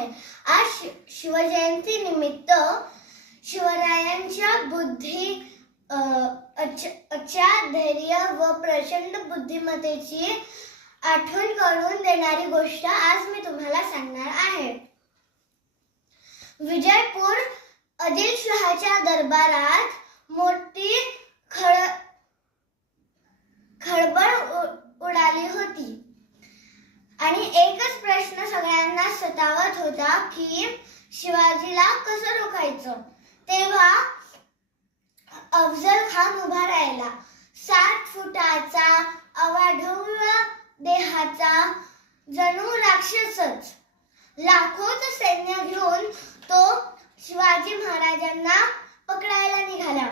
आहे. आज शिवजयंती निमित्त शिवरायांच्या धैर्य व प्रचंड बुद्धिमत्तेची आठवण करून देणारी गोष्ट आज मी तुम्हाला सांगणार आहे. विजयपूर आदिलशहाच्या दरबारात मोठी खळबळ उडाली होती आणि एकच प्रश्न सगळ्यांना सतावत होता की शिवाजीला कसं रोखायचं. तेव्हा अफजल खान उभा राहिला. 7 फुटाचा अवाढव्य देहाचा जणू राक्षसच. लाखोचं सैन्य घेऊन तो शिवाजी महाराजांना पकडायला निघाला.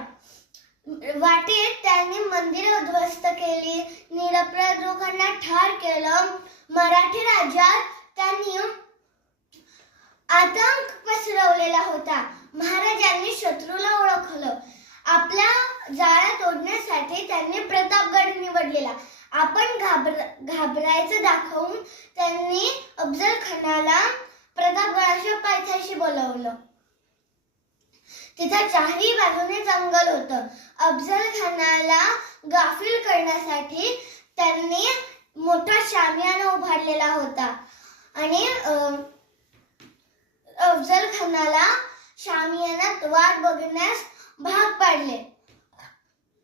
वाटेत त्यांनी मंदिरे उद्ध्वस्त केली, निरपराध लोकांना ठार केलं. मराठी राज्यात त्यांनी आतंक पसरवलेला होता. महाराजांनी शत्रूला ओळखलं. आपला जाळा तोडण्यासाठी त्यांनी प्रतापगड निवडलेला. आपण घाबरायचं दाखवून त्यांनी अफजल खानाला प्रतापगडाच्या पायथ्याशी बोलावलं. तिथं चारही बाजूने जंगल होतं. अफजल खानाला गाफील करण्यासाठी त्यांनी मोठा शामियाना उभारलेला होता आणि अफजल खानाला शामियानात वाट बघण्यास भाग पाडले.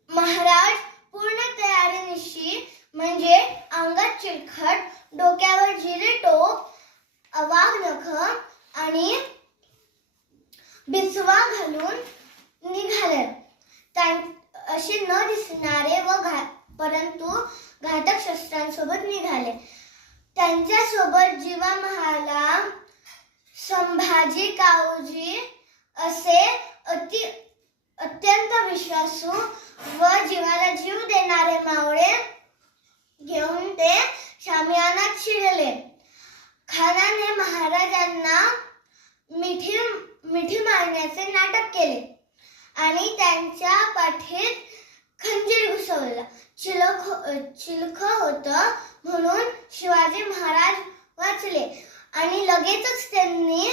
महाराज पूर्ण तयारीनिशी म्हणजे अंगात चिलखत, डोक्यावर जिरे टोप, अवाग नख आणि बिचवा घालून निघाले. असे न दिसणारे परंतु घातक शस्त्रांसोबत निघाले. त्यांच्यासोबत जीवामहाला, संभाजी काऊजी असे अत्यंत विश्वासू व जीवाला जीव देणारे मावळे घेऊन ते शामियानात शिरले. खानाने महाराजांना मिठी मारण्याचे नाटक केले आणि त्यांच्या पाठीत खंजीर घुसवला. चिलख होतं म्हणून शिवाजी महाराज वाचले आणि लगेचच त्यांनी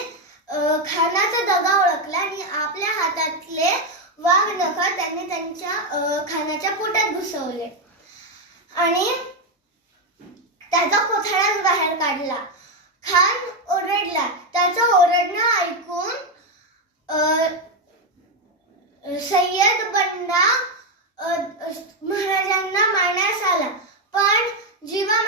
खानाचा दगा ओळखला आणि आपल्या हातातले वाघ नख त्यांनी त्यांच्या खानाच्या पोटात घुसवले आणि त्याचा कोथळाच बाहेर काढला. खान ओरडला. त्याचं ओरडणं ऐकून सय्यद बंडा महाराजांना मारण्यास आला, पण जीवा